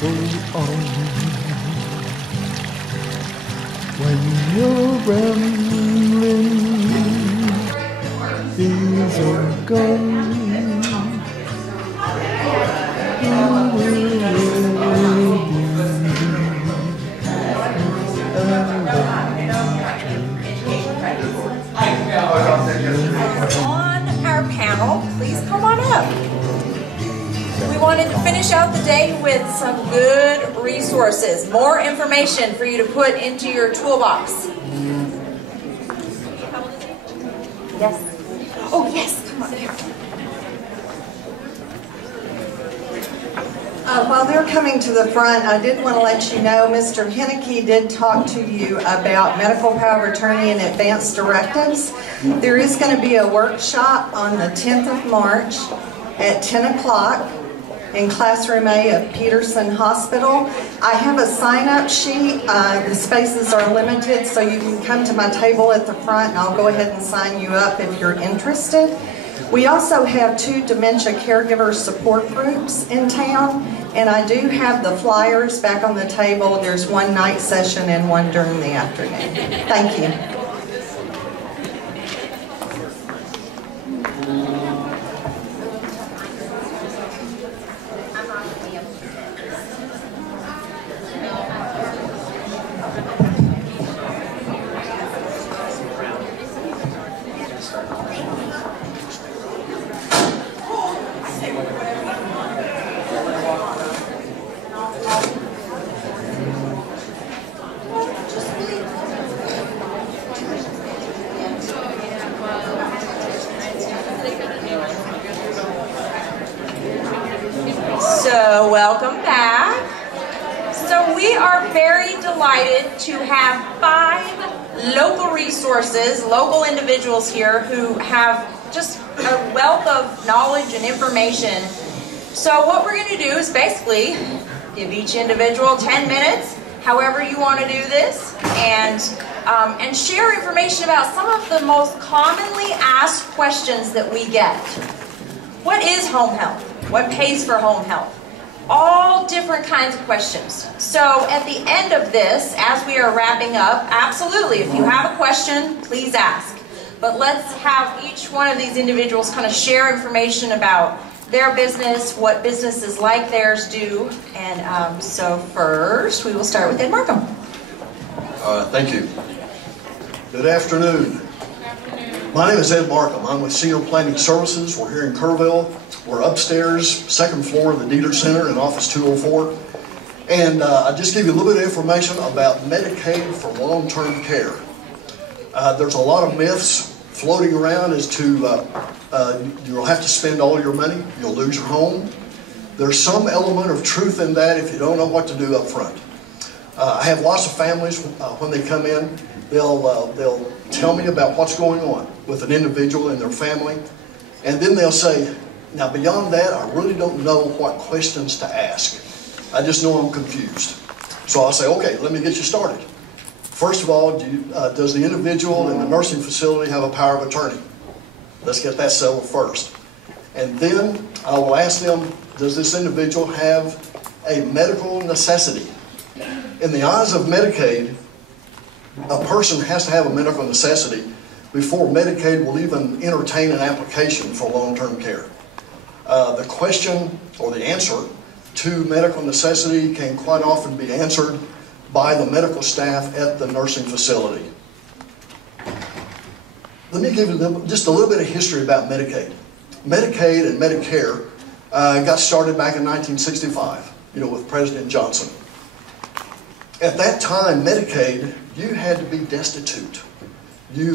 go on when you're rambling. Days are gone. On our panel, please come on up. We wanted to finish out the day with some good resources, more information for you to put into your toolbox. Yes. Oh, yes, come on here. While they're coming to the front, I did want to let you know Mr. Henneke did talk to you about medical power of attorney and advanced directives. There is going to be a workshop on the 10th of March at 10 o'clock in Classroom A of Peterson Hospital. I have a sign-up sheet. The spaces are limited, so you can come to my table at the front and I'll go ahead and sign you up if you're interested. We also have 2 dementia caregiver support groups in town, and I do have the flyers back on the table. There's one night session and one during the afternoon. Thank you. So welcome back. So we are very delighted to have 5 local resources, local individuals here who have just a wealth of knowledge and information. So what we're going to do is basically give each individual 10 minutes, however you want to do this, and share information about some of the most commonly asked questions that we get. What is home health? What pays for home health? All different kinds of questions. So at the end of this, as we are wrapping up, absolutely, if you have a question, please ask. But let's have each one of these individuals kind of share information about their business, what businesses like theirs do. And so first, we will start with Ed Marcum. Thank you. Good afternoon. My name is Ed Marcum. I'm with Senior Planning Services. We're here in Kerrville. We're upstairs, second floor of the Dietert Center in Office 204. And I'll just give you a little bit of information about Medicaid for long-term care. There's a lot of myths floating around as to you'll have to spend all your money, you'll lose your home. There's some element of truth in that if you don't know what to do up front. I have lots of families when they come in, they'll tell me about what's going on with an individual and their family, and then they'll say, now beyond that, I really don't know what questions to ask. I just know I'm confused. So I'll say, okay, let me get you started. First of all, does the individual in the nursing facility have a power of attorney? Let's get that settled first. And then I will ask them, does this individual have a medical necessity? In the eyes of Medicaid, a person has to have a medical necessity before Medicaid will even entertain an application for long-term care. The question or the answer to medical necessity can quite often be answered by the medical staff at the nursing facility. Let me give you just a little bit of history about Medicaid. Medicaid and Medicare got started back in 1965, with President Johnson. At that time, Medicaid, you had to be destitute. You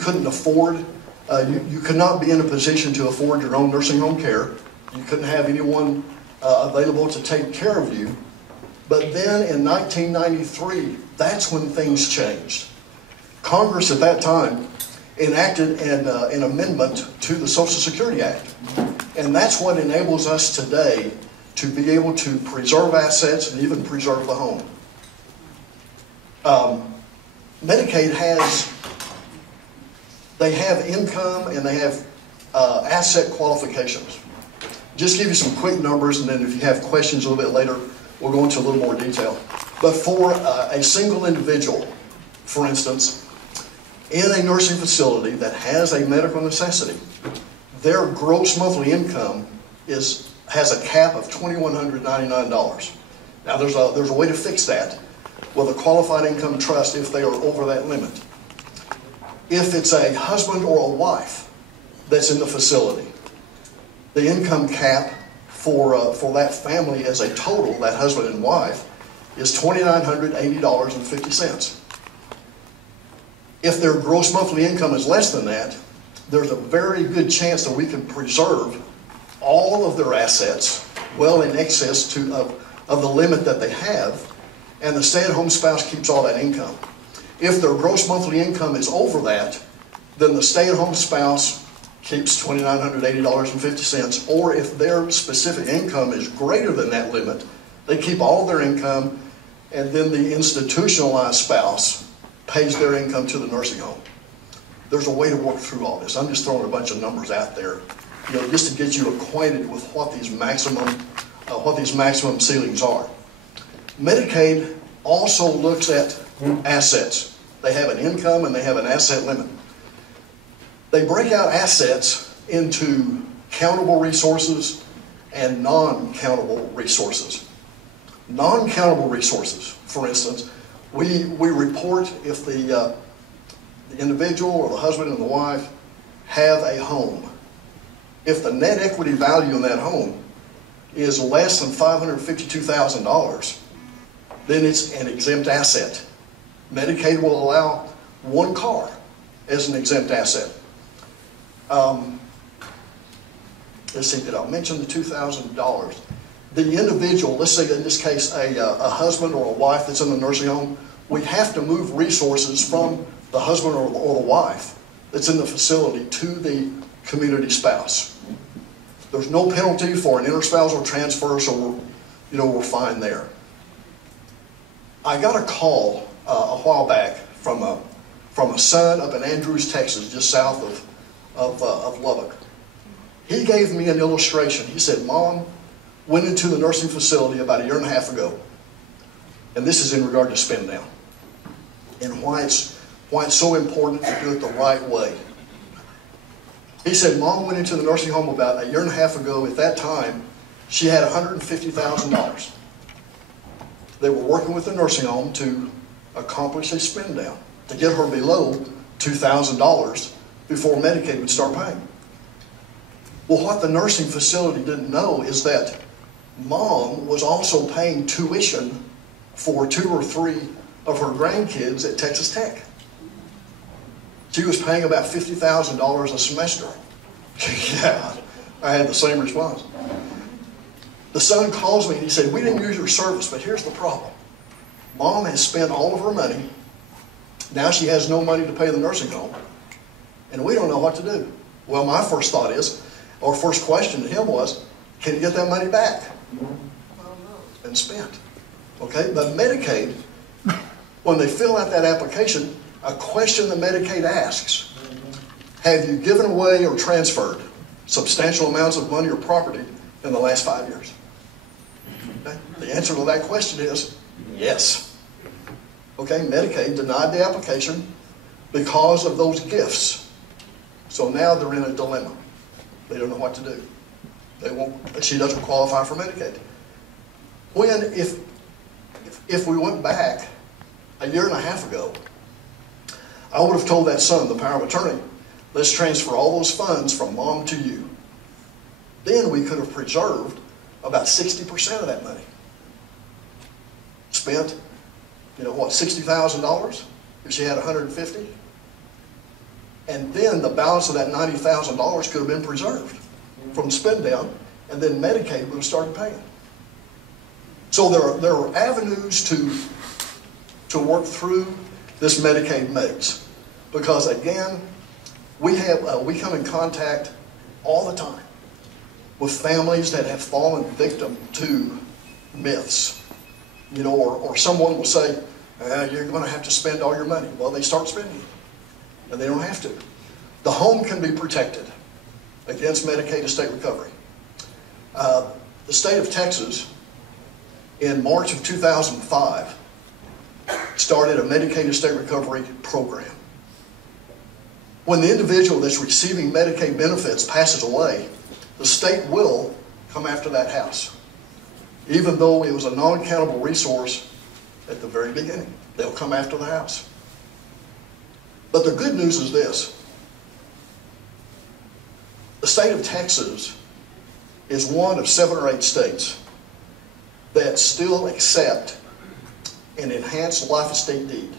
couldn't afford, you could not be in a position to afford your own nursing home care. You couldn't have anyone available to take care of you. But then in 1993, that's when things changed. Congress at that time enacted an amendment to the Social Security Act. And that's what enables us today to be able to preserve assets and even preserve the home. Medicaid they have income and they have asset qualifications. Just give you some quick numbers, and then if you have questions a little bit later, we'll go into a little more detail. But for a single individual, for instance, in a nursing facility that has a medical necessity, their gross monthly income has a cap of $2,199. Now there's a way to fix that with a qualified income trust if they are over that limit. If it's a husband or a wife that's in the facility, the income cap for that family as a total, that husband and wife, is $2,980.50. If their gross monthly income is less than that, there's a very good chance that we can preserve all of their assets well in excess of the limit that they have, and the stay-at-home spouse keeps all that income. If their gross monthly income is over that, then the stay-at-home spouse keeps $2,980.50, or if their specific income is greater than that limit, they keep all of their income, and then the institutionalized spouse pays their income to the nursing home. There's a way to work through all this. I'm just throwing a bunch of numbers out there, just to get you acquainted with what these maximum ceilings are. Medicaid also looks at assets. They have an income and they have an asset limit. They break out assets into countable resources and non-countable resources. Non-countable resources, for instance, we report if the individual or the husband and the wife have a home. If the net equity value in that home is less than $552,000, then it's an exempt asset. Medicaid will allow one car as an exempt asset. Let's see, did I mention the $2,000? The individual, let's say in this case a husband or a wife that's in the nursing home, we have to move resources from the husband or the wife that's in the facility to the community spouse. There's no penalty for an interspousal transfer, so we're fine there. I got a call a while back from a son up in Andrews, Texas, just south of Lubbock. He gave me an illustration. He said, Mom went into the nursing facility about 1.5 years ago, and this is in regard to spend down, and why it's so important to do it the right way. He said, Mom went into the nursing home about 1.5 years ago. At that time, she had $150,000. They were working with the nursing home to accomplish a spend down, to get her below $2,000 before Medicaid would start paying. Well, what the nursing facility didn't know is that Mom was also paying tuition for 2 or 3 of her grandkids at Texas Tech. She was paying about $50,000 a semester. Yeah, I had the same response. The son calls me and he said, we didn't use your service, but here's the problem. Mom has spent all of her money. Now she has no money to pay the nursing home, and we don't know what to do. Well, my first thought is, or first question to him was, can you get that money back? It's been spent. Okay, but Medicaid, when they fill out that application, a question that Medicaid asks, have you given away or transferred substantial amounts of money or property in the last 5 years? Okay? The answer to that question is yes. Okay, Medicaid denied the application because of those gifts. So now they're in a dilemma. They don't know what to do. She doesn't qualify for Medicaid. If we went back 1.5 years ago, I would have told that son, the power of attorney, let's transfer all those funds from Mom to you. Then we could have preserved about 60% of that money. Spent, $60,000 if she had $150,000. And then the balance of that $90,000 could have been preserved from spend down, and then Medicaid would have started paying. So there are avenues to work through this Medicaid maze, because again, we come in contact all the time with families that have fallen victim to myths, or someone will say, you're going to have to spend all your money. Well, they start spending it, and they don't have to. The home can be protected against Medicaid estate recovery. The state of Texas in March of 2005, started a Medicaid estate recovery program. When the individual that's receiving Medicaid benefits passes away, the state will come after that house, even though it was a non-countable resource at the very beginning. They'll come after the house. But the good news is this. The state of Texas is one of 7 or 8 states that still accept an enhanced life estate deed.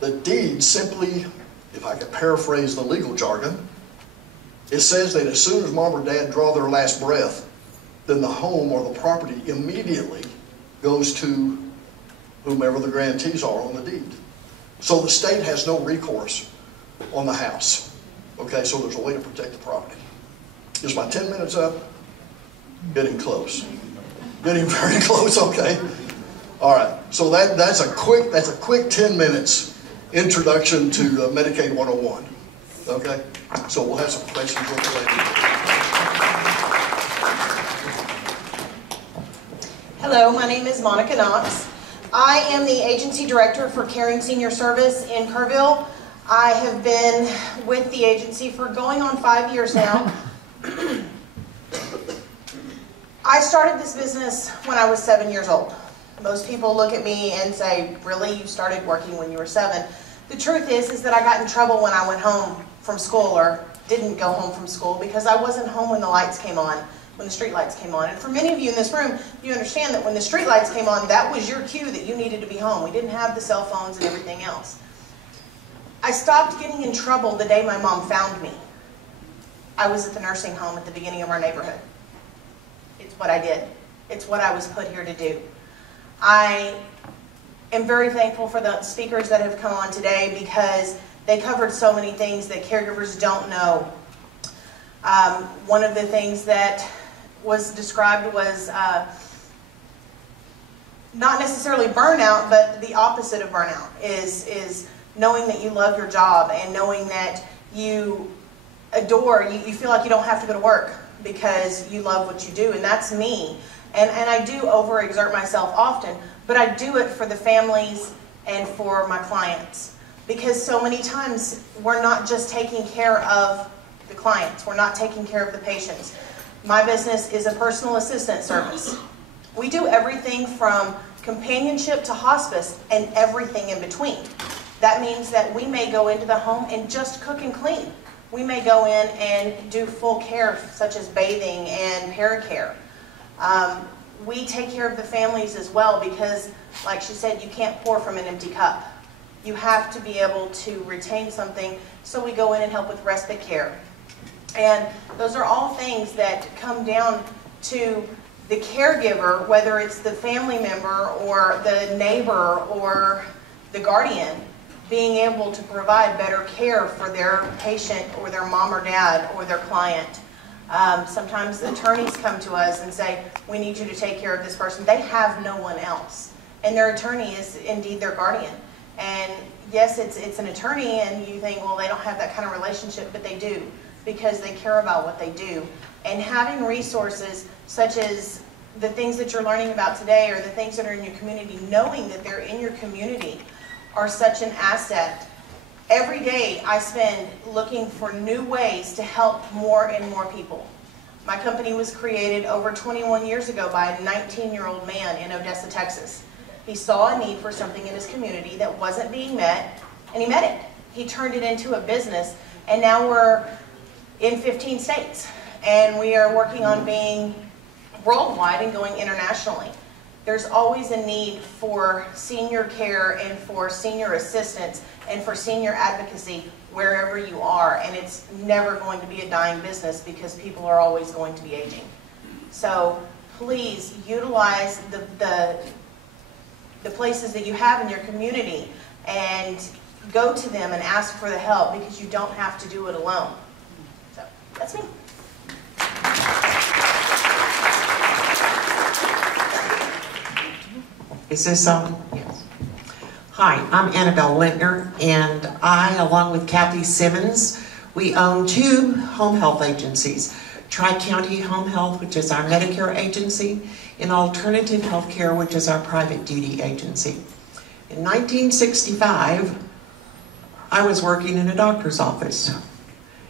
The deed simply, if I could paraphrase the legal jargon, it says that as soon as mom or dad draw their last breath, then the home or the property immediately goes to whomever the grantees are on the deed. So the state has no recourse on the house. Okay, so there's a way to protect the property. Is my 10 minutes up? Getting close. Getting very close, okay. All right, so that's a quick 10 minutes introduction to Medicaid 101. Okay, so we'll have some questions with the lady. Hello, my name is Monica Knox. I am the agency director for Caring Senior Service in Kerrville. I have been with the agency for going on 5 years now. I started this business when I was 7 years old. Most people look at me and say, really, you started working when you were 7? The truth is that I got in trouble when I went home from school or didn't go home from school because I wasn't home when the lights came on, when the street lights came on. And for many of you in this room, you understand that when the street lights came on, that was your cue that you needed to be home. We didn't have the cell phones and everything else. I stopped getting in trouble the day my mom found me. I was at the nursing home at the beginning of our neighborhood. It's what I did. It's what I was put here to do. I am very thankful for the speakers that have come on today because they covered so many things that caregivers don't know. One of the things that was described was not necessarily burnout, but the opposite of burnout is knowing that you love your job and knowing that you adore, you feel like you don't have to go to work because you love what you do, and that's me. And I do overexert myself often, but I do it for the families and for my clients. Because so many times we're not just taking care of the clients, we're not taking care of the patients. My business is a personal assistant service. We do everything from companionship to hospice and everything in between. That means that we may go into the home and just cook and clean. We may go in and do full care, such as bathing and paracare. We take care of the families as well because, like she said, you can't pour from an empty cup. You have to be able to retain something, so we go in and help with respite care. And those are all things that come down to the caregiver, whether it's the family member or the neighbor or the guardian, being able to provide better care for their patient or their mom or dad or their client. Sometimes attorneys come to us and say, we need you to take care of this person. They have no one else. And their attorney is indeed their guardian. And yes, it's an attorney, and you think, well, they don't have that kind of relationship, but they do, because they care about what they do. And having resources such as the things that you're learning about today or the things that are in your community, knowing that they're in your community are such an asset. Every day I spend looking for new ways to help more and more people. My company was created over 21 years ago by a 19-year-old man in Odessa, Texas. He saw a need for something in his community that wasn't being met, and he met it. He turned it into a business, and now we're in 15 states, and we are working on being worldwide and going internationally. There's always a need for senior care and for senior assistance and for senior advocacy wherever you are, and it's never going to be a dying business because people are always going to be aging. So please utilize the places that you have in your community and go to them and ask for the help because you don't have to do it alone. So that's me. Is this on? Yes. Hi, I'm Annabelle Lindner, and I, along with Kathy Simmons, we own 2 home health agencies. Tri-County Home Health, which is our Medicare agency in alternative healthcare, which is our private duty agency. In 1965, I was working in a doctor's office.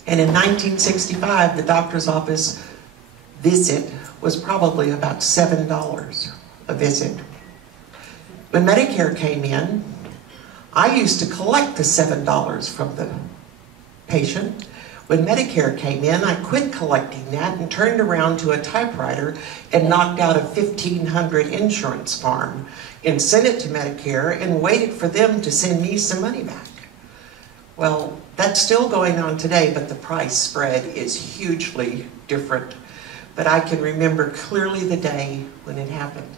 And in 1965, the doctor's office visit was probably about $7 a visit. When Medicare came in, I used to collect the $7 from the patient. When Medicare came in, I quit collecting that and turned around to a typewriter and knocked out a 1,500 insurance form and sent it to Medicare and waited for them to send me some money back. Well, that's still going on today, but the price spread is hugely different. But I can remember clearly the day when it happened.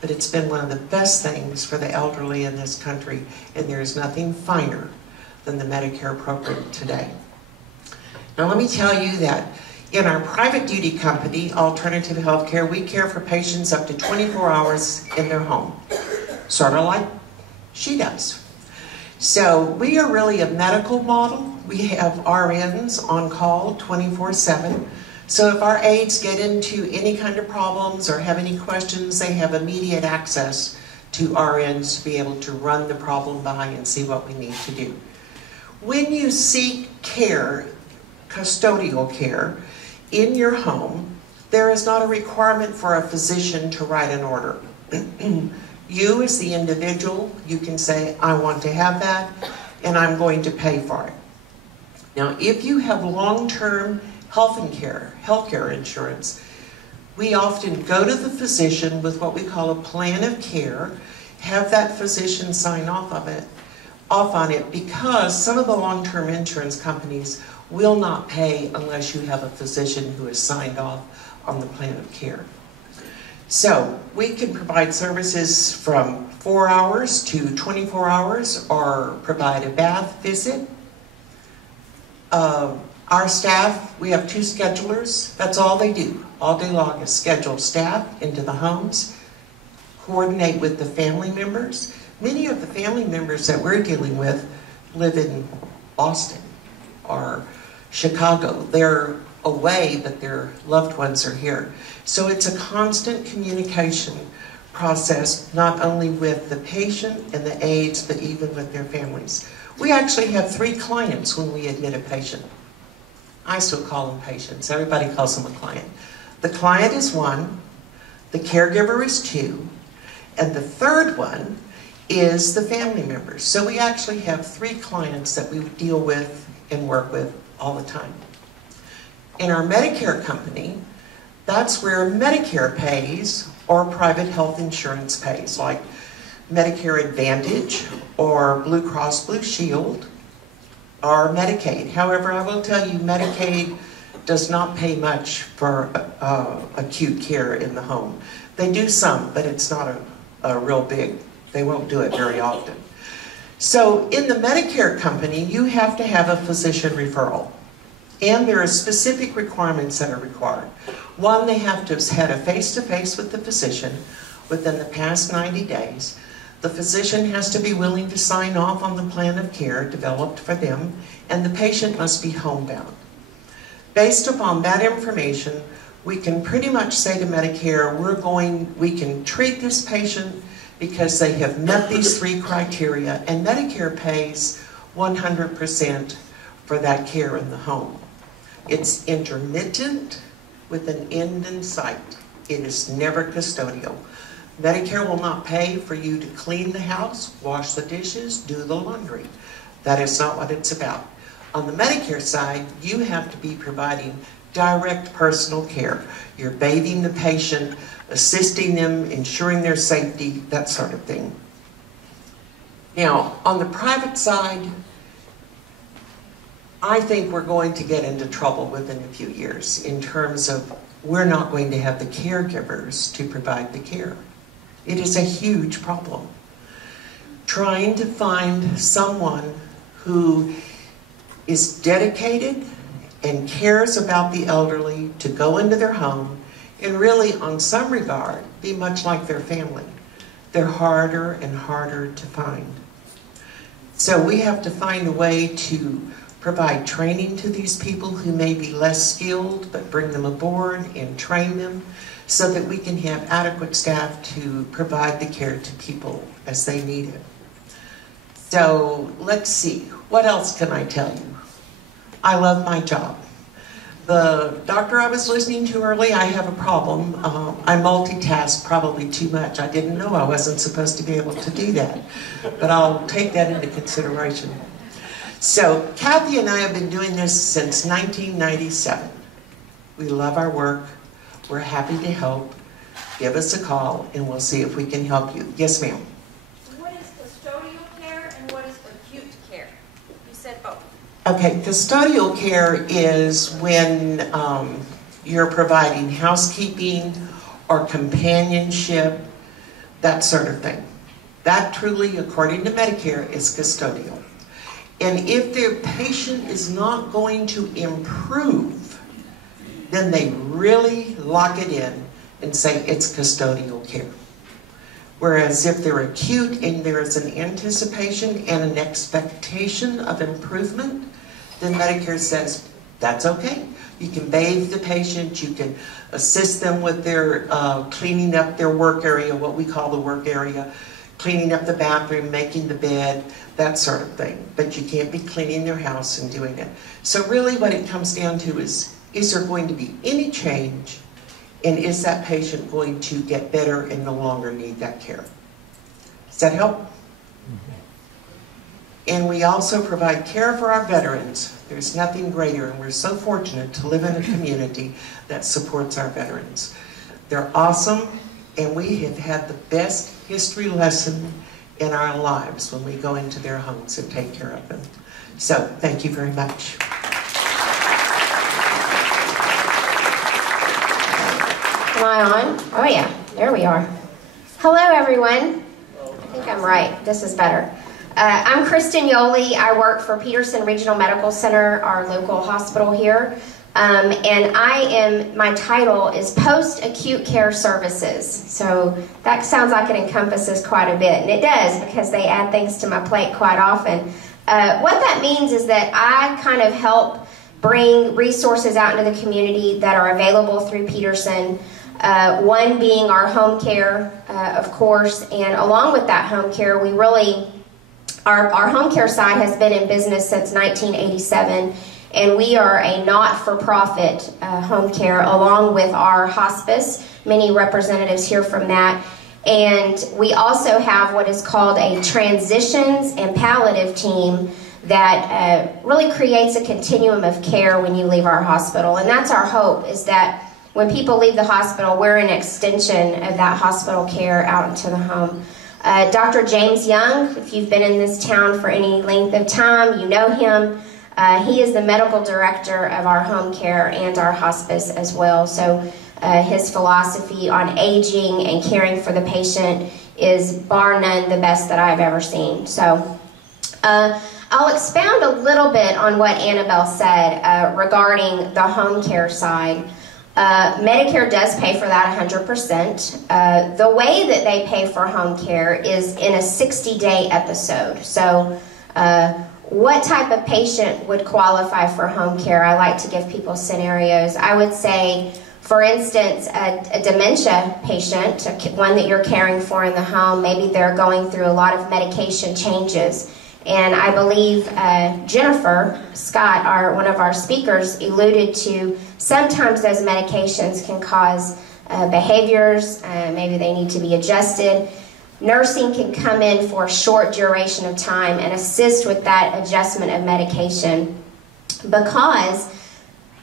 But it's been one of the best things for the elderly in this country, and there's nothing finer than the Medicare program today. Now let me tell you that in our private duty company, Alternative Healthcare, we care for patients up to 24 hours in their home, sort of like she does. So we are really a medical model. We have RNs on call 24/7. So if our aides get into any kind of problems or have any questions, they have immediate access to RNs to be able to run the problem by and see what we need to do. When you seek care, custodial care, in your home, there is not a requirement for a physician to write an order. You as the individual, you can say, I want to have that, and I'm going to pay for it. Now, if you have long-term healthcare insurance, we often go to the physician with what we call a plan of care, have that physician sign off on it, because some of the long-term insurance companies will not pay unless you have a physician who has signed off on the plan of care. So we can provide services from 4 hours to 24 hours or provide a bath visit. Our staff, we have 2 schedulers. That's all they do all day long is schedule staff into the homes, coordinate with the family members. Many of the family members that we're dealing with live in Boston or Chicago. They're away, but their loved ones are here. So it's a constant communication process, not only with the patient and the aides, but even with their families. We actually have 3 clients when we admit a patient. I still call them patients. Everybody calls them a client. The client is 1, the caregiver is 2, and the 3rd one is the family members. So we actually have 3 clients that we deal with and work with all the time. In our Medicare company, that's where Medicare pays or private health insurance pays, like Medicare Advantage or Blue Cross Blue Shield or Medicaid. However, I will tell you, Medicaid does not pay much for acute care in the home. They do some, but it's not a real big, they won't do it very often. So in the Medicare company, you have to have a physician referral. And there are specific requirements that are required. 1, they have to have had a face-to-face with the physician within the past 90 days. The physician has to be willing to sign off on the plan of care developed for them, and the patient must be homebound. Based upon that information, we can pretty much say to Medicare, we can treat this patient because they have met these 3 criteria, and Medicare pays 100% for that care in the home. It's intermittent with an end in sight. It is never custodial. Medicare will not pay for you to clean the house, wash the dishes, do the laundry. That is not what it's about. On the Medicare side, you have to be providing direct personal care. You're bathing the patient, assisting them, ensuring their safety, that sort of thing. Now, on the private side, I think we're going to get into trouble within a few years in terms of we're not going to have the caregivers to provide the care. It is a huge problem. Trying to find someone who is dedicated and cares about the elderly to go into their home and really, on some regard, be much like their family. They're harder and harder to find. So we have to find a way to provide training to these people who may be less skilled, but bring them aboard and train them so that we can have adequate staff to provide the care to people as they need it. So let's see, what else can I tell you? I love my job. The doctor I was listening to early, I have a problem. I multitask probably too much. I didn't know I wasn't supposed to be able to do that, but I'll take that into consideration. So Kathy and I have been doing this since 1997. We love our work. We're happy to help. Give us a call and we'll see if we can help you. Yes, ma'am. What is custodial care and what is acute care? You said both. Okay, custodial care is when you're providing housekeeping or companionship, that sort of thing. That truly, according to Medicare, is custodial. And if their patient is not going to improve, then they really lock it in and say it's custodial care. Whereas if they're acute and there is an anticipation and an expectation of improvement, then Medicare says, that's okay. You can bathe the patient, you can assist them with their cleaning up their work area, what we call the work area, cleaning up the bathroom, making the bed, that sort of thing. But you can't be cleaning their house and doing it. So really what it comes down to is there going to be any change, and is that patient going to get better and no longer need that care? Does that help? And we also provide care for our veterans. There's nothing greater, and we're so fortunate to live in a community that supports our veterans. They're awesome, and we have had the best history lesson in our lives when we go into their homes and take care of them. So, thank you very much. Am I on? Oh yeah, there we are. Hello everyone. I think I'm right. This is better. I'm Kristen Johle. I work for Peterson Regional Medical Center, our local hospital here. And my title is Post-Acute Care Services. So that sounds like it encompasses quite a bit, and it does because they add things to my plate quite often. What that means is that I kind of help bring resources out into the community that are available through Peterson. One being our home care, of course, and along with that home care, we really, our home care side has been in business since 1987, and we are a not-for-profit home care along with our hospice, many representatives here from that, and we also have what is called a transitions and palliative team that really creates a continuum of care when you leave our hospital, and that's our hope, is that when people leave the hospital, we're an extension of that hospital care out into the home. Dr. James Young, if you've been in this town for any length of time, you know him. He is the medical director of our home care and our hospice as well. So his philosophy on aging and caring for the patient is bar none the best that I've ever seen. So I'll expound a little bit on what Annabelle said regarding the home care side. Medicare does pay for that 100%. The way that they pay for home care is in a 60-day episode. So what type of patient would qualify for home care? I like to give people scenarios. I would say, for instance, a dementia patient, one that you're caring for in the home, maybe they're going through a lot of medication changes. And I believe Jennifer Scott, one of our speakers, alluded to sometimes those medications can cause behaviors, maybe they need to be adjusted. Nursing can come in for a short duration of time and assist with that adjustment of medication, because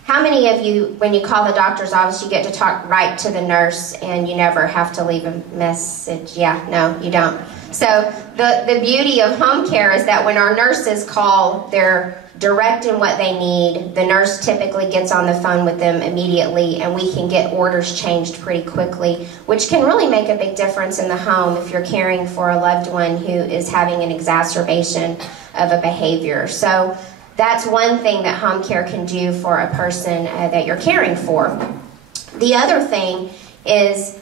how many of you, when you call the doctor's office, you get to talk right to the nurse and you never have to leave a message? Yeah, no, you don't. So the beauty of home care is that when our nurses call, they're direct in what they need. The nurse typically gets on the phone with them immediately, and we can get orders changed pretty quickly, which can really make a big difference in the home if you're caring for a loved one who is having an exacerbation of a behavior. So that's one thing that home care can do for a person that you're caring for. The other thing is,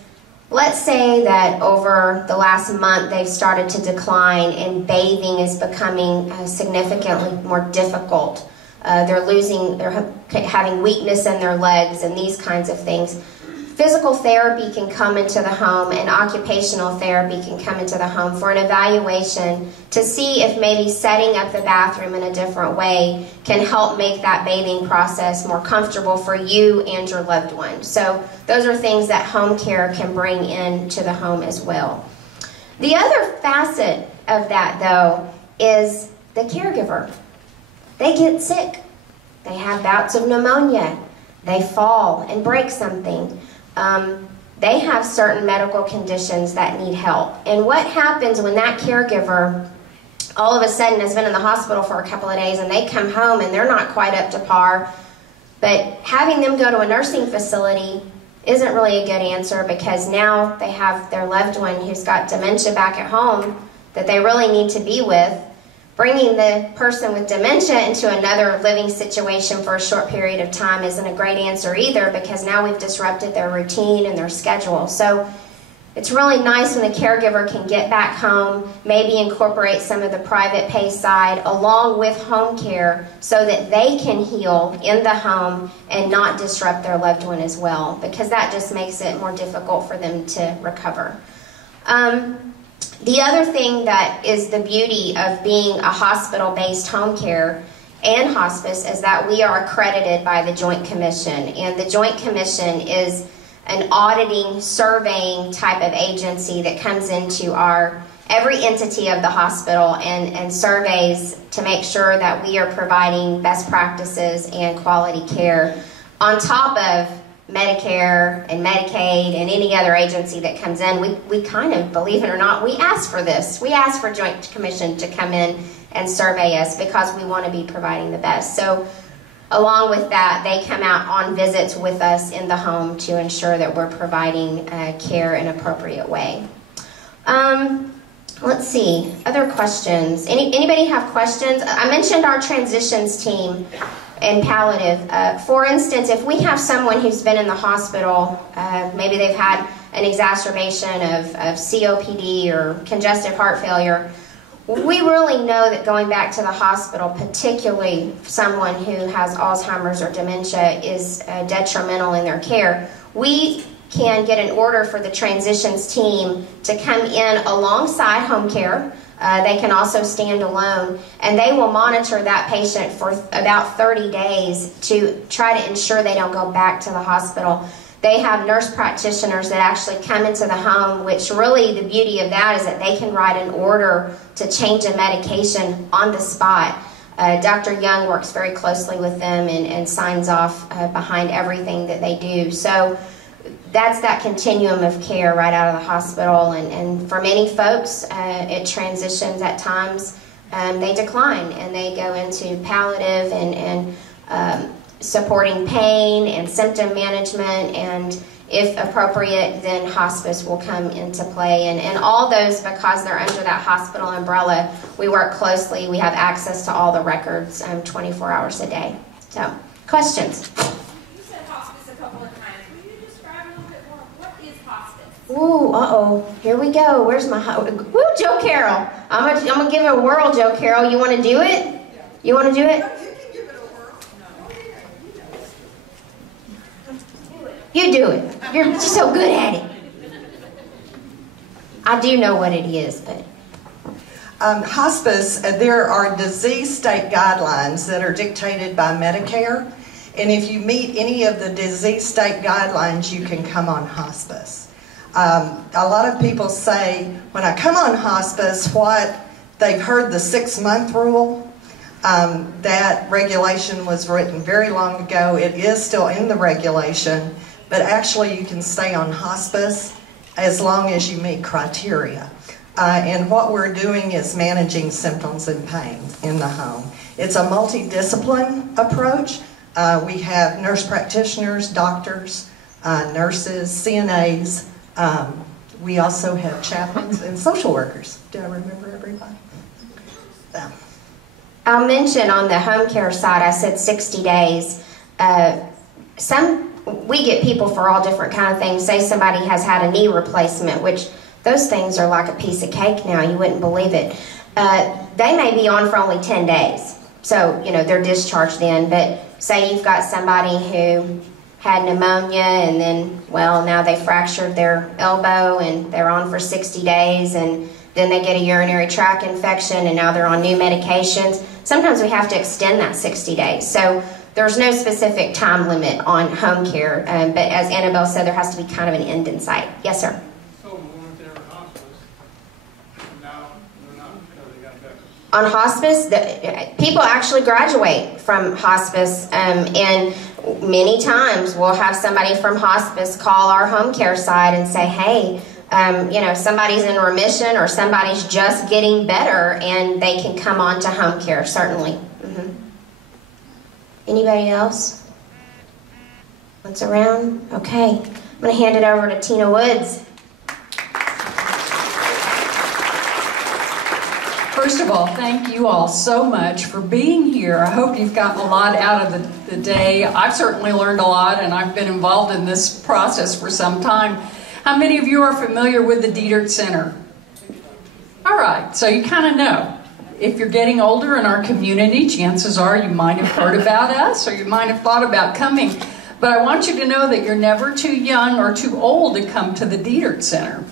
let's say that over the last month they've started to decline and bathing is becoming significantly more difficult. They're having weakness in their legs and these kinds of things. Physical therapy can come into the home and occupational therapy can come into the home for an evaluation to see if maybe setting up the bathroom in a different way can help make that bathing process more comfortable for you and your loved one. So those are things that home care can bring into the home as well. The other facet of that, though, is the caregiver. They get sick. They have bouts of pneumonia. They fall and break something. They have certain medical conditions that need help. And what happens when that caregiver all of a sudden has been in the hospital for a couple of days and they come home and they're not quite up to par, but having them go to a nursing facility isn't really a good answer because now they have their loved one who's got dementia back at home that they really need to be with. Bringing the person with dementia into another living situation for a short period of time isn't a great answer either because now we've disrupted their routine and their schedule. So it's really nice when the caregiver can get back home, maybe incorporate some of the private pay side along with home care so that they can heal in the home and not disrupt their loved one as well, because that just makes it more difficult for them to recover. The other thing that is the beauty of being a hospital-based home care and hospice is that we are accredited by the Joint Commission, and the Joint Commission is an auditing, surveying type of agency that comes into every entity of the hospital and surveys to make sure that we are providing best practices and quality care on top of Medicare and Medicaid and any other agency that comes in. We kind of, believe it or not, we ask for this. We ask for Joint Commission to come in and survey us because we want to be providing the best. So along with that, they come out on visits with us in the home to ensure that we're providing care in an appropriate way. Let's see, other questions. Anybody have questions? I mentioned our transitions team and palliative. For instance, if we have someone who's been in the hospital, maybe they've had an exacerbation of COPD or congestive heart failure, we really know that going back to the hospital, particularly someone who has Alzheimer's or dementia, is detrimental in their care. We can get an order for the transitions team to come in alongside home care. They can also stand alone, and they will monitor that patient for about 30 days to try to ensure they don't go back to the hospital. They have nurse practitioners that actually come into the home, which really the beauty of that is that they can write an order to change a medication on the spot. Dr. Young works very closely with them and signs off behind everything that they do. So that's that continuum of care right out of the hospital, and for many folks it transitions at times. They decline and they go into palliative and supporting pain and symptom management, and if appropriate then hospice will come into play, and all those, because they're under that hospital umbrella, we work closely. We have access to all the records 24 hours a day. So, questions? Ooh, uh-oh. Here we go. Where's my... Woo, Joe Carroll. I'm gonna give it a whirl, Joe Carroll. You want to do it? You want to do it? You do it. You're just so good at it. I do know what it is, but... Hospice, there are disease state guidelines that are dictated by Medicare, and if you meet any of the disease state guidelines, you can come on hospice. A lot of people say, when I come on hospice, they've heard the 6-month rule. That regulation was written very long ago. It is still in the regulation, but actually you can stay on hospice as long as you meet criteria. And what we're doing is managing symptoms and pain in the home. It's a multidiscipline approach. We have nurse practitioners, doctors, nurses, CNAs. We also have chaplains and social workers. Do I remember everybody? I'll mention on the home care side, I said 60 days. We get people for all different kind of things. Say somebody has had a knee replacement, which those things are like a piece of cake now. You wouldn't believe it. They may be on for only 10 days. So, they're discharged then. But say you've got somebody who had pneumonia, and then, well, now they fractured their elbow and they're on for 60 days, and then they get a urinary tract infection, and now they're on new medications. Sometimes we have to extend that 60 days. So there's no specific time limit on home care, but as Annabelle said, there has to be kind of an end in sight. Yes, sir? So weren't there in hospice, and now they're not because they got better. On hospice, people actually graduate from hospice, and many times we'll have somebody from hospice call our home care side and say, hey, you know, somebody's in remission or somebody's just getting better, and they can come on to home care, certainly. Anybody else? What's around? Okay. I'm going to hand it over to Tina Woods. First of all, thank you all so much for being here. I hope you've gotten a lot out of the day. I've certainly learned a lot, and I've been involved in this process for some time. How many of you are familiar with the Dietert Center? All right, so you kind of know. If you're getting older in our community, chances are you might have heard about us, or you might have thought about coming. But I want you to know that you're never too young or too old to come to the Dietert Center.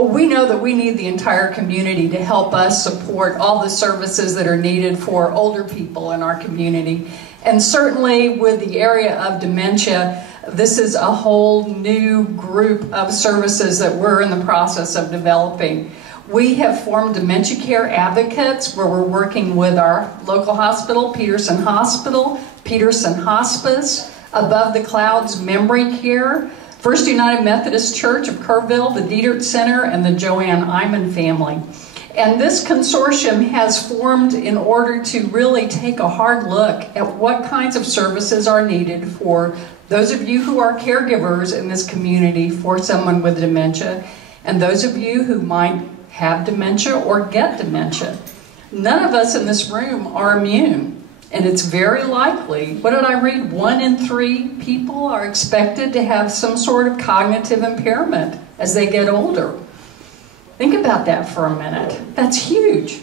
We know that we need the entire community to help us support all the services that are needed for older people in our community. And certainly with the area of dementia, this is a whole new group of services that we're in the process of developing. We have formed dementia care advocates where we're working with our local hospital, Peterson Hospital, Peterson Hospice, Above the Clouds Memory Care, First United Methodist Church of Kerrville, the Dietert Center, and the Joanne Iman family. And this consortium has formed in order to really take a hard look at what kinds of services are needed for those of you who are caregivers in this community for someone with dementia, and those of you who might have dementia or get dementia. None of us in this room are immune. And it's very likely, what did I read? 1 in 3 people are expected to have some sort of cognitive impairment as they get older. Think about that for a minute. That's huge.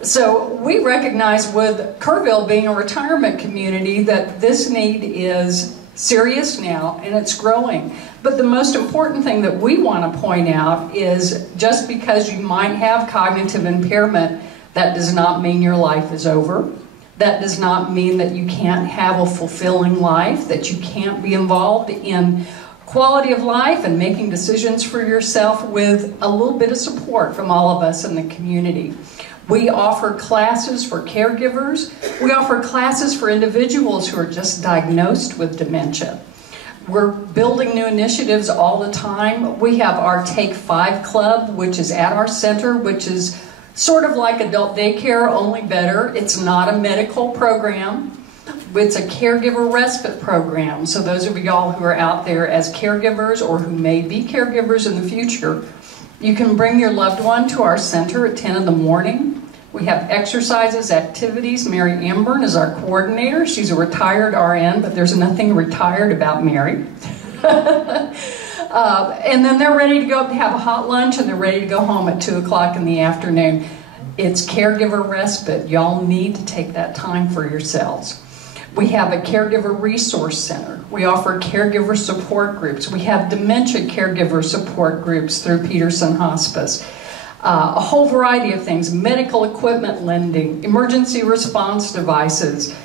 So we recognize with Kerrville being a retirement community that this need is serious now, and it's growing. But the most important thing that we want to point out is just because you might have cognitive impairment, that does not mean your life is over. That does not mean that you can't have a fulfilling life, that you can't be involved in quality of life and making decisions for yourself with a little bit of support from all of us in the community. We offer classes for caregivers. We offer classes for individuals who are just diagnosed with dementia. We're building new initiatives all the time. We have our Take 5 Club, which is at our center, which is sort of like adult daycare, only better. It's not a medical program. It's a caregiver respite program. So those of y'all who are out there as caregivers or who may be caregivers in the future, you can bring your loved one to our center at 10 in the morning. We have exercises, activities. Mary Amburn is our coordinator. She's a retired RN, but there's nothing retired about Mary. And then they're ready to go have a hot lunch, and they're ready to go home at 2 o'clock in the afternoon. It's caregiver respite. Y'all need to take that time for yourselves. We have a caregiver resource center. We offer caregiver support groups. We have dementia caregiver support groups through Peterson Hospice. A whole variety of things, medical equipment lending, emergency response devices,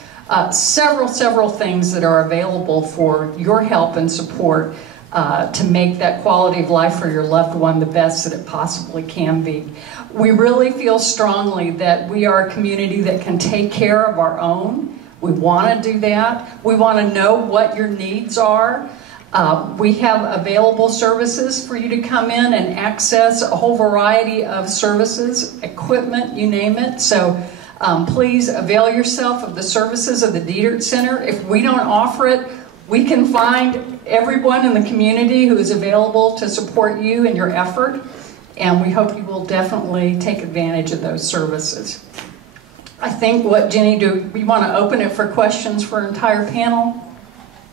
several things that are available for your help and support to make that quality of life for your loved one the best that it possibly can be. We really feel strongly that we are a community that can take care of our own. We want to do that. We want to know what your needs are. We have available services for you to come in and access a whole variety of services, equipment, you name it. So please avail yourself of the services of the Dietert Center. If we don't offer it, we can find everyone in the community who is available to support you in your effort, and we hope you will definitely take advantage of those services. I think what Jenny do, we want to open it for questions for our entire panel.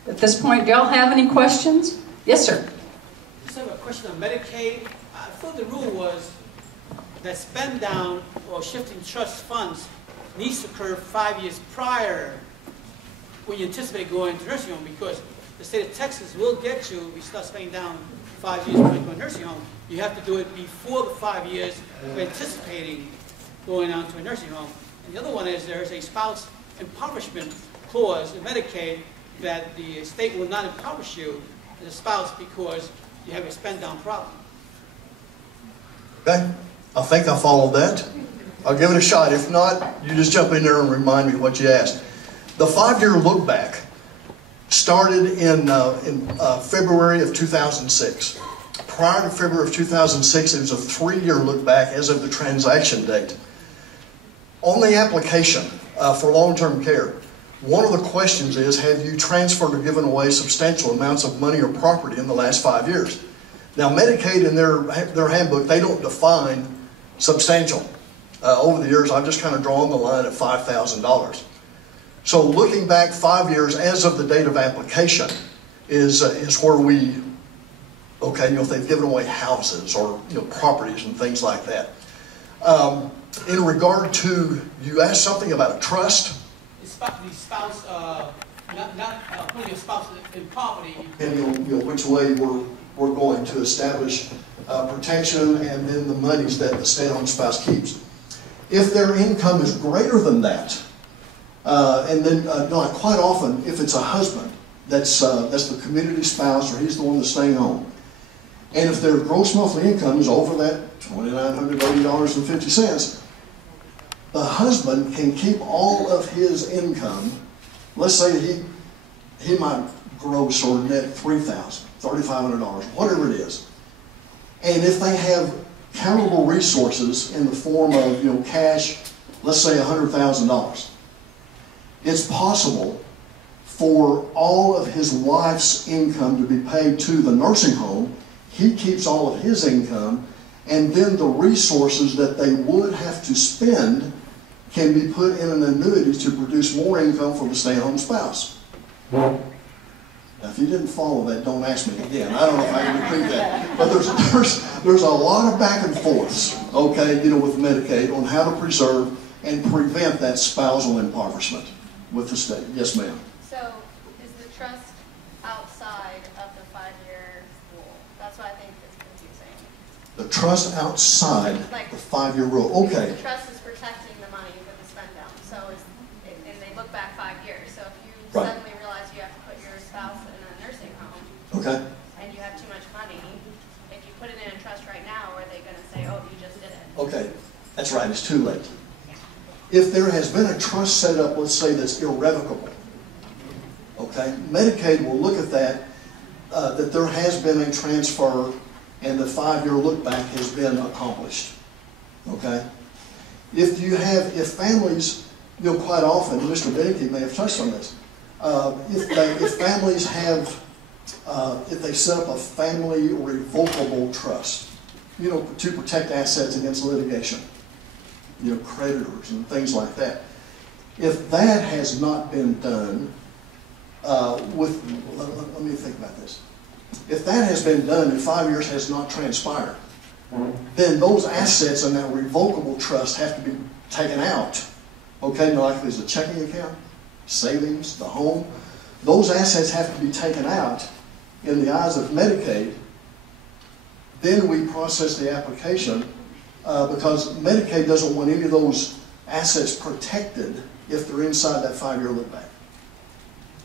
At this point, do y'all have any questions? Yes, sir. Just have a question on Medicaid. I thought the rule was that spend down or shifting trust funds needs to occur 5 years prior when you anticipate going to nursing home, because the state of Texas will get you if you start spending down 5 years before you go to a nursing home. You have to do it before the 5 years of anticipating going on to a nursing home. And the other one is there is a spouse impoverishment clause in Medicaid that the state will not impoverish you as a spouse because you have a spend down problem. Okay, I think I followed that. I'll give it a shot. If not, you just jump in there and remind me what you asked. The 5-year look back started in February of 2006. Prior to February of 2006, it was a 3-year look back as of the transaction date. On the application for long-term care, one of the questions is, have you transferred or given away substantial amounts of money or property in the last 5 years? Now, Medicaid in their handbook, they don't define substantial. Over the years, I've just kind of drawn the line at $5,000. So looking back 5 years as of the date of application is where we, okay, you know, if they've given away houses or, you know, properties and things like that. In regard to, you asked something about a trust. The spouse, not putting a spouse in poverty. And you know, which way we're going to establish protection and then the monies that the stay-at-home spouse keeps. If their income is greater than that, and then not quite often, if it's a husband that's the community spouse or he's the one that's staying home, and if their gross monthly income is over that $2,980.50, the husband can keep all of his income. Let's say he might gross or net $3,000, $3,500, whatever it is. And if they have countable resources in the form of, you know, cash, let's say $100,000, it's possible for all of his wife's income to be paid to the nursing home. He keeps all of his income, and then the resources that they would have to spend can be put in an annuity to produce more income for the stay-at-home spouse. Now, if you didn't follow that, don't ask me again. I don't know if I can repeat that. But there's a lot of back and forths, okay, you know, with Medicaid on how to preserve and prevent that spousal impoverishment with the state. Yes, ma'am. So, is the trust outside of the 5-year rule? That's what I think is confusing. The trust outside the 5-year rule. Okay. The trust is protecting the money for the spend down. So, and they look back 5 years. So, if you suddenly realize you have to put your spouse in a nursing home, okay, and you have too much money, if you put it in a trust right now, are they going to say, oh, you just did it? Okay, that's right. It's too late. If there has been a trust set up, let's say that's irrevocable, okay, Medicaid will look at that, that there has been a transfer and the 5-year look back has been accomplished, okay? If families, you know, quite often, Mr. Benneke may have touched on this, if families have, if they set up a family revocable trust, you know, to protect assets against litigation, you know, creditors and things like that. If that has not been done let me think about this. If that has been done and 5 years has not transpired, then those assets in that revocable trust have to be taken out. Okay, like there's a checking account, savings, the home. Those assets have to be taken out in the eyes of Medicaid. Then we process the application because Medicaid doesn't want any of those assets protected if they're inside that 5-year look back.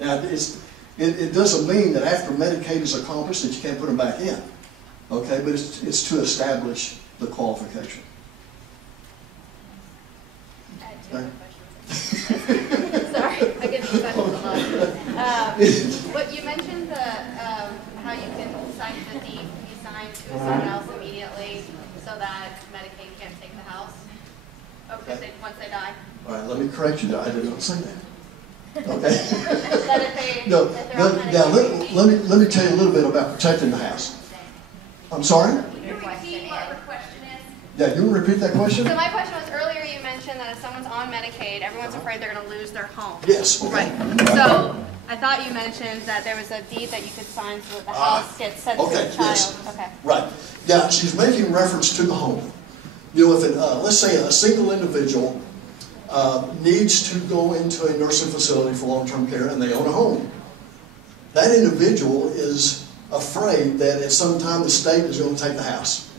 Now, it doesn't mean that after Medicaid is accomplished that you can't put them back in. Okay, but it's to establish the qualification. I had 2 other questions. Sorry, I get these questions a lot. But you mentioned how you can sign the deed be signed to someone else immediately so that Medicaid can't take the house once they die. All right, let me correct you. I did not say that. Okay. That if they, no. Now let me tell you a little bit about protecting the house. I'm sorry. Can you repeat what your question is? Yeah, you want to repeat that question? So my question was earlier. You mentioned that if someone's on Medicaid, everyone's afraid they're going to lose their home. Yes. Right. So I thought you mentioned that there was a deed that you could sign so that the house gets sent to the child. Yes. Okay. Right. Yeah, she's making reference to the home. You know, if it, let's say a single individual needs to go into a nursing facility for long-term care and they own a home. That individual is afraid that at some time the state is going to take the house.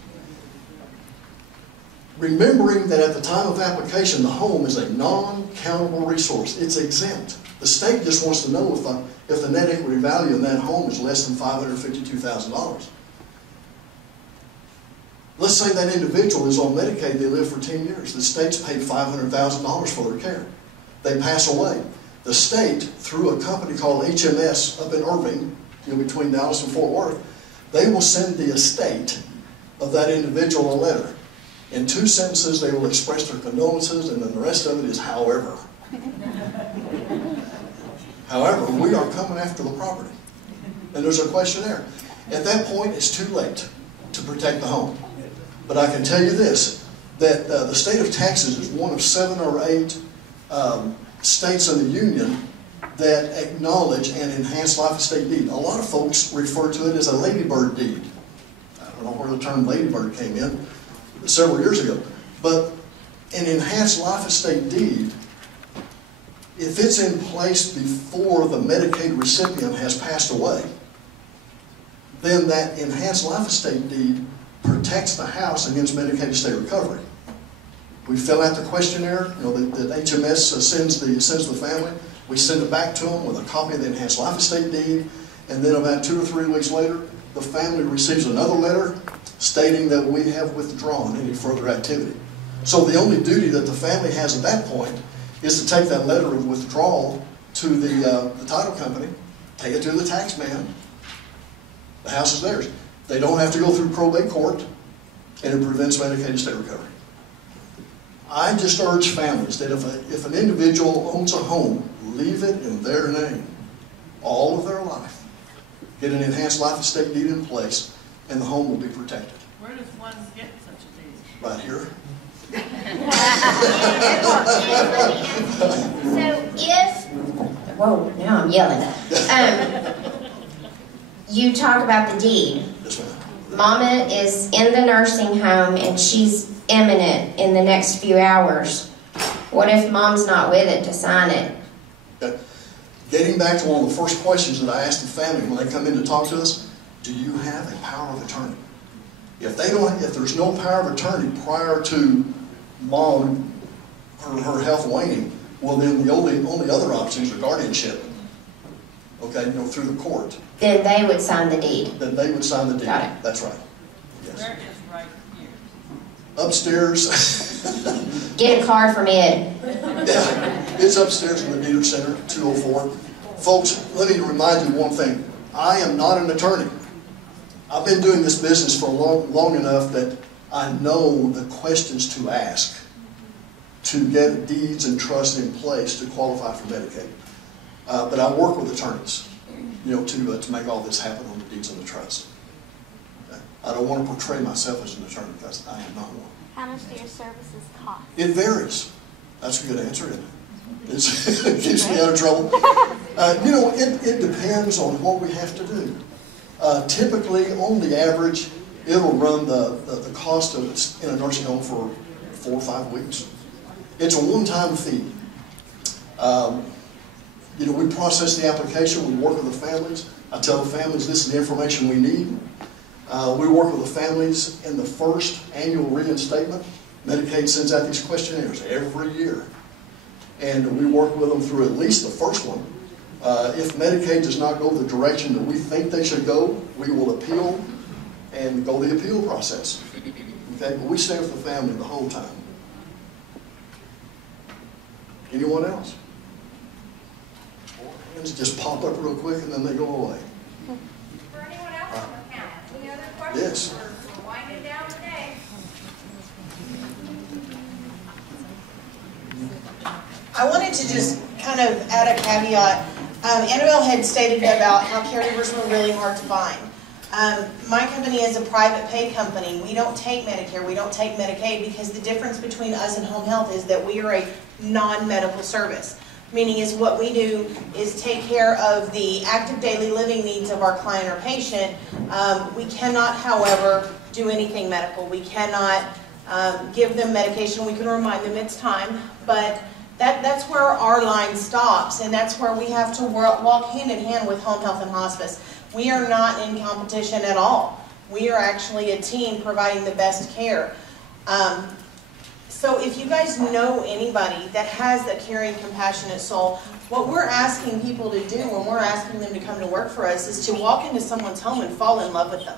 Remembering that at the time of application, the home is a non-countable resource. It's exempt. The state just wants to know if the net equity value in that home is less than $552,000. Let's say that individual is on Medicaid, they live for 10 years. The state's paid $500,000 for their care. They pass away. The state, through a company called HMS up in Irving, between Dallas and Fort Worth, they will send the estate of that individual a letter. In 2 sentences, they will express their condolences, and then the rest of it is however. However, we are coming after the property. And there's a questionnaire. At that point, it's too late to protect the home. But I can tell you this, that the state of Texas is one of 7 or 8 states in the union that acknowledge an enhanced life estate deed. A lot of folks refer to it as a ladybird deed. I don't know where the term ladybird came in several years ago. But an enhanced life estate deed, if it's in place before the Medicaid recipient has passed away, then that enhanced life estate deed protects the house against Medicaid estate recovery. We fill out the questionnaire, that HMS sends the family. We send it back to them with a copy of the enhanced life estate deed, and then about 2 or 3 weeks later, the family receives another letter stating that we have withdrawn any further activity. So the only duty that the family has at that point is to take that letter of withdrawal to the title company, take it to the tax man. The house is theirs. They don't have to go through probate court, and it prevents Medicaid estate recovery. I just urge families that if an individual owns a home, leave it in their name all of their life. Get an enhanced life estate deed in place, and the home will be protected. Where does one get such a deed? Right here. Whoa, now I'm yelling. You talk about the deed. Yes, ma'am. Mama is in the nursing home and she's imminent in the next few hours. What if Mom's not with it to sign it? Okay. Getting back to one of the first questions that I asked the family when they come in to talk to us, do you have a power of attorney? If there's no power of attorney prior to Mom, her health waning, well then the only other option is a guardianship. Okay, through the court. Then they would sign the deed. Then they would sign the deed. Got it. That's right. Yes. Where is right here? Upstairs. Get a card from Ed. Yeah, it's upstairs in the Dietert Center, 204. Folks, let me remind you one thing. I am not an attorney. I've been doing this business for long enough that I know the questions to ask to get deeds and trust in place to qualify for Medicaid. But I work with attorneys, to make all this happen on the deeds and the trust. Okay? I don't want to portray myself as an attorney because I am not one. How much do your services cost? It varies. That's a good answer, isn't it? It keeps me out of trouble. It depends on what we have to do. Typically, on the average, it'll run the cost of it in a nursing home for 4 or 5 weeks. It's a one-time fee. We process the application, we work with the families. I tell the families this is the information we need. We work with the families in the first annual reinstatement. Medicaid sends out these questionnaires every year. And we work with them through at least the first one. If Medicaid does not go the direction that we think they should go, we will appeal and go the appeal process. Okay, but we stay with the family the whole time. Anyone else? Hands just pop up real quick and then they go away. For anyone else on the panel, any other questions? Yes. We're winding down today. I wanted to just kind of add a caveat. Annabelle had stated about how caregivers were really hard to find. My company is a private pay company. We don't take Medicare, we don't take Medicaid because the difference between us and home health is that we are a non-medical service. Meaning is what we do is take care of the active daily living needs of our client or patient. We cannot, however, do anything medical. We cannot give them medication. We can remind them it's time, but That's where our line stops, and that's where we have to walk hand in hand with home health and hospice. We are not in competition at all. We are actually a team providing the best care. So if you guys know anybody that has a caring, compassionate soul, what we're asking people to do when we're asking them to come to work for us is to walk into someone's home and fall in love with them.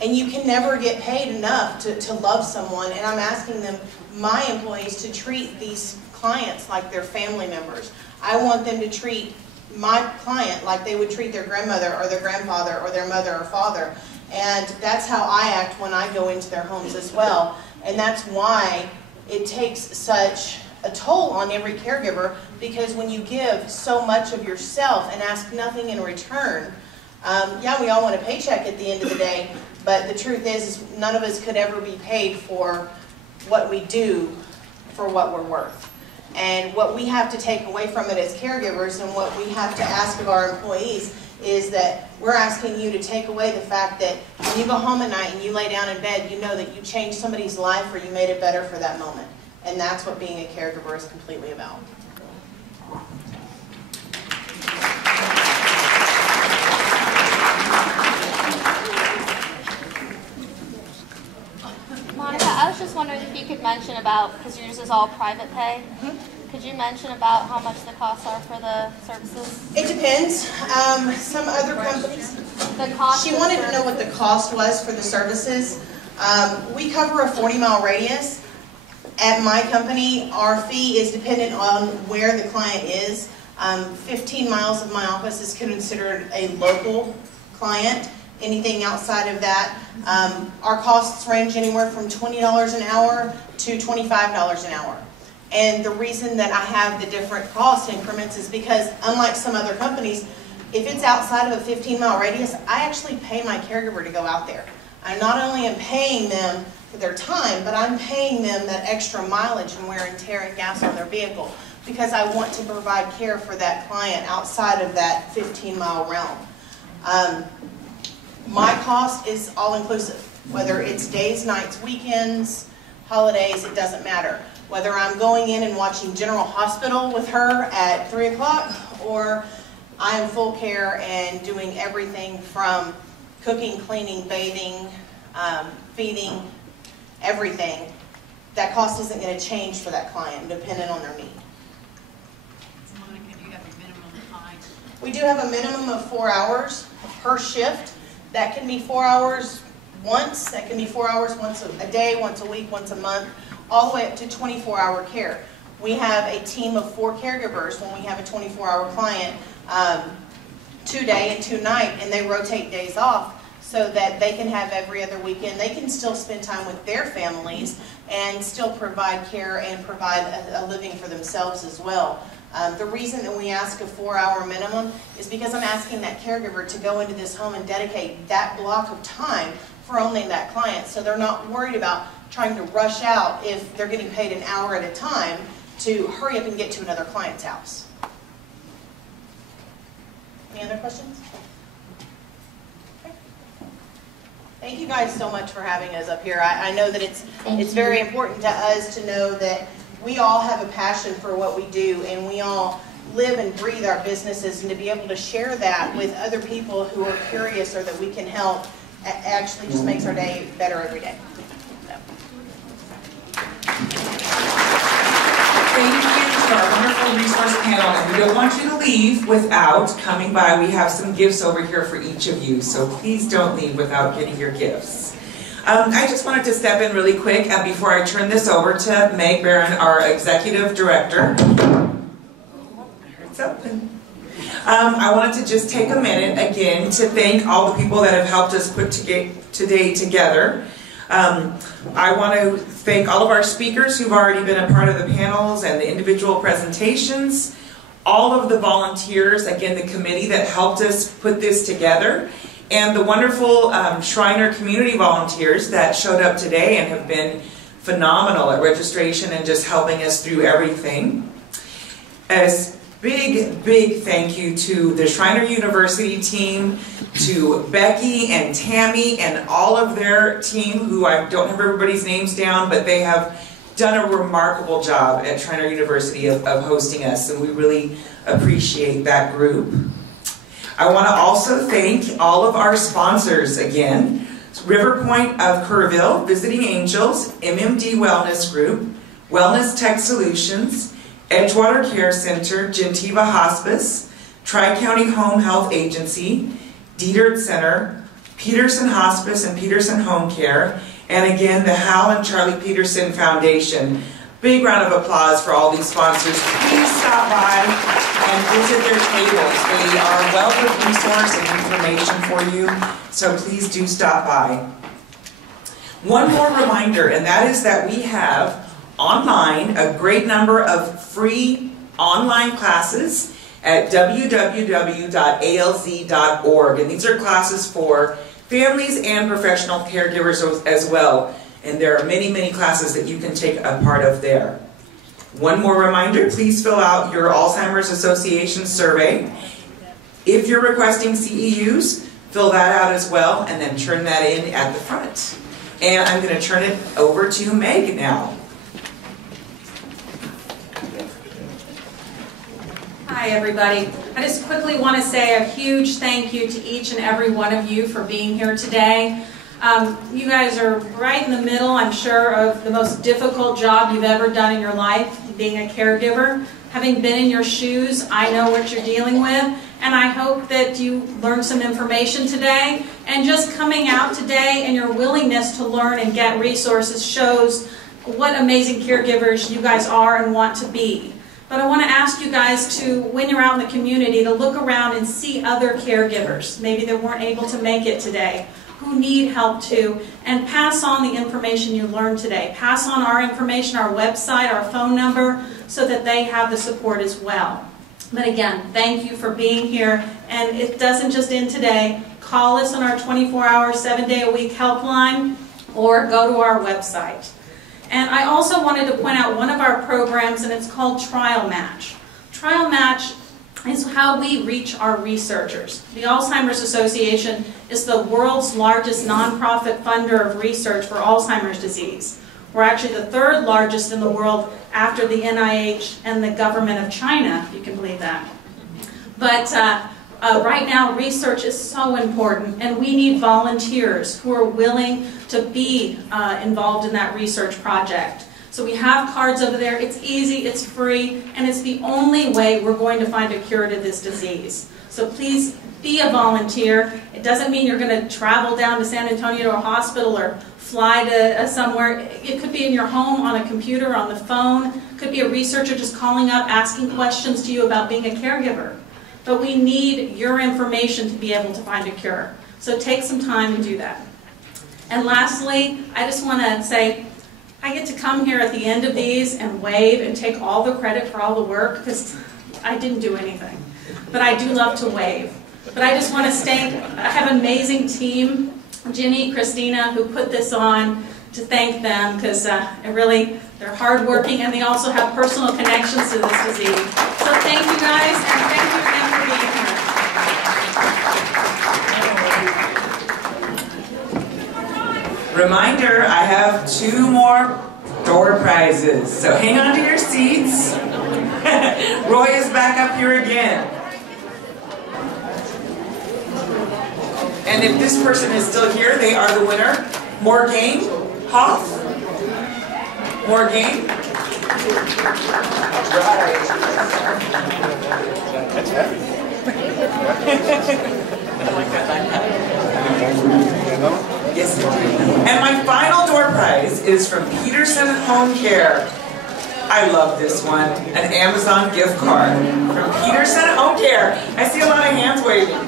And you can never get paid enough to love someone, and I'm asking them, my employees, to treat these clients like their family members. I want them to treat my client like they would treat their grandmother or their grandfather or their mother or father. And that's how I act when I go into their homes as well. And that's why it takes such a toll on every caregiver, because when you give so much of yourself and ask nothing in return, yeah, we all want a paycheck at the end of the day, but the truth is none of us could ever be paid for what we do for what we're worth. And what we have to take away from it as caregivers, and what we have to ask of our employees, is that we're asking you to take away the fact that when you go home at night and you lay down in bed, you know that you changed somebody's life or you made it better for that moment. And that's what being a caregiver is completely about. Monica, I was just wondering if you could mention about, because yours is all private pay, could you mention about how much the costs are for the services? It depends. Some other companies, The cost. she wanted to know what the cost was for the services. We cover a 40-mile radius. At my company, our fee is dependent on where the client is. 15 miles of my office is considered a local client. Anything outside of that, our costs range anywhere from $20 an hour to $25 an hour. And the reason that I have the different cost increments is because, unlike some other companies, if it's outside of a 15-mile radius, I actually pay my caregiver to go out there. I not only am paying them for their time, but I'm paying them that extra mileage and wear and tear and gas on their vehicle, because I want to provide care for that client outside of that 15-mile realm. My cost is all-inclusive, whether it's days, nights, weekends, holidays, it doesn't matter. Whether I'm going in and watching General Hospital with her at 3 o'clock, or I am full care and doing everything from cooking, cleaning, bathing, feeding, everything, that cost isn't going to change for that client, depending on their need. Monica, do you have a minimum time? We do have a minimum of 4 hours per shift. That can be 4 hours once, that can be 4 hours once a day, once a week, once a month, all the way up to 24-hour care. We have a team of 4 caregivers when we have a 24-hour client, 2 day and 2 night, and they rotate days off so that they can have every other weekend. They can still spend time with their families and still provide care and provide a living for themselves as well. The reason that we ask a 4-hour minimum is because I'm asking that caregiver to go into this home and dedicate that block of time for only that client, so they're not worried about trying to rush out if they're getting paid an hour at a time to hurry up and get to another client's house. Any other questions? Okay. Thank you guys so much for having us up here. I know that it's very important to us to know that we all have a passion for what we do, and we all live and breathe our businesses, and to be able to share that with other people who are curious or that we can help actually just makes our day better every day. So. Thank you to our wonderful resource panel, and we don't want you to leave without coming by. We have some gifts over here for each of you, so please don't leave without getting your gifts. I just wanted to step in really quick before I turn this over to Meg Barron, our Executive Director. It's open. I wanted to just take a minute again to thank all the people that have helped us put today together. I want to thank all of our speakers who've already been a part of the panels and the individual presentations, all of the volunteers, again the committee that helped us put this together, and the wonderful Schreiner community volunteers that showed up today and have been phenomenal at registration and just helping us through everything. As big thank you to the Schreiner University team, to Becky and Tammy and all of their team, who I don't have everybody's names down, but they have done a remarkable job at Schreiner University of hosting us, and we really appreciate that group. I want to also thank all of our sponsors again. River Point of Kerrville, Visiting Angels, MMD Wellness Group, Wellness Tech Solutions, Edgewater Care Center, Gentiva Hospice, Tri-County Home Health Agency, Dietert Center, Peterson Hospice and Peterson Home Care, and again the Hal and Charlie Peterson Foundation. Big round of applause for all these sponsors. Please stop by and visit their tables. They are a wealth of resource and information for you, so please do stop by. One more reminder, and that is that we have online a great number of free online classes at www.alz.org, and these are classes for families and professional caregivers as well. And there are many, many classes that you can take a part of there. One more reminder, please fill out your Alzheimer's Association survey. If you're requesting CEUs, fill that out as well, and then turn that in at the front. And I'm going to turn it over to Meg now. Hi everybody. I just quickly want to say a huge thank you to each and every one of you for being here today. You guys are right in the middle, I'm sure, of the most difficult job you've ever done in your life, being a caregiver. Having been in your shoes, I know what you're dealing with, and I hope that you learned some information today. And just coming out today and your willingness to learn and get resources shows what amazing caregivers you guys are and want to be. But I want to ask you guys to, when you're out in the community, to look around and see other caregivers, maybe that weren't able to make it today, who need help too, and pass on the information you learned today. Pass on our information, our website, our phone number, so that they have the support as well. But again, thank you for being here, and it doesn't just end today. Call us on our 24-hour, 7-day-a-week helpline, or go to our website. And I also wanted to point out one of our programs, and it's called Trial Match. Trial Match is how we reach our researchers. The Alzheimer's Association is the world's largest nonprofit funder of research for Alzheimer's disease. We're actually the third largest in the world after the NIH and the government of China, if you can believe that. But right now, research is so important, and we need volunteers who are willing to be involved in that research project. So we have cards over there. It's easy, it's free, and it's the only way we're going to find a cure to this disease. So please be a volunteer. It doesn't mean you're going to travel down to San Antonio to a hospital or fly to somewhere. It could be in your home, on a computer, on the phone. It could be a researcher just calling up, asking questions to you about being a caregiver. But we need your information to be able to find a cure. So take some time and do that. And lastly, I just want to say, I get to come here at the end of these and wave and take all the credit for all the work, because I didn't do anything. But I do love to wave. But I just want to thank, I have an amazing team, Ginny, Christina, who put this on, to thank them, because they're hardworking, and they also have personal connections to this disease. So thank you guys, and thank you again for being here. Reminder, I have 2 more door prizes, so hang on to your seats. Roy is back up here again. And if this person is still here, they are the winner. Morgan Hoff. Morgan. That's heavy. Yes. And my final door prize is from Peterson Home Care. I love this one. An Amazon gift card from Peterson Home Care. I see a lot of hands waving.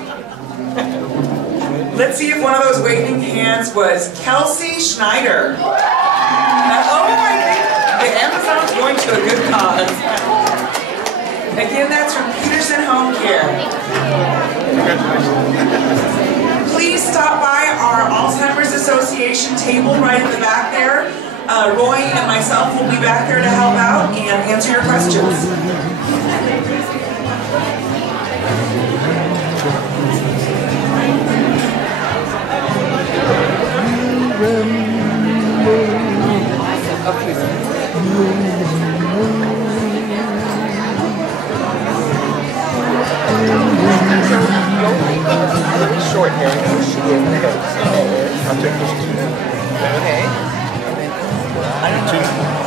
Let's see if one of those waving hands was Kelsey Schneider. Oh my goodness, the Amazon's going to a good cause. Again, that's from Peterson Home Care. Please stop by our Alzheimer's Association table right at the back there. Roy and myself will be back there to help out and answer your questions. Short hair, she gave me the hair. I'll take this too. Okay. I do too.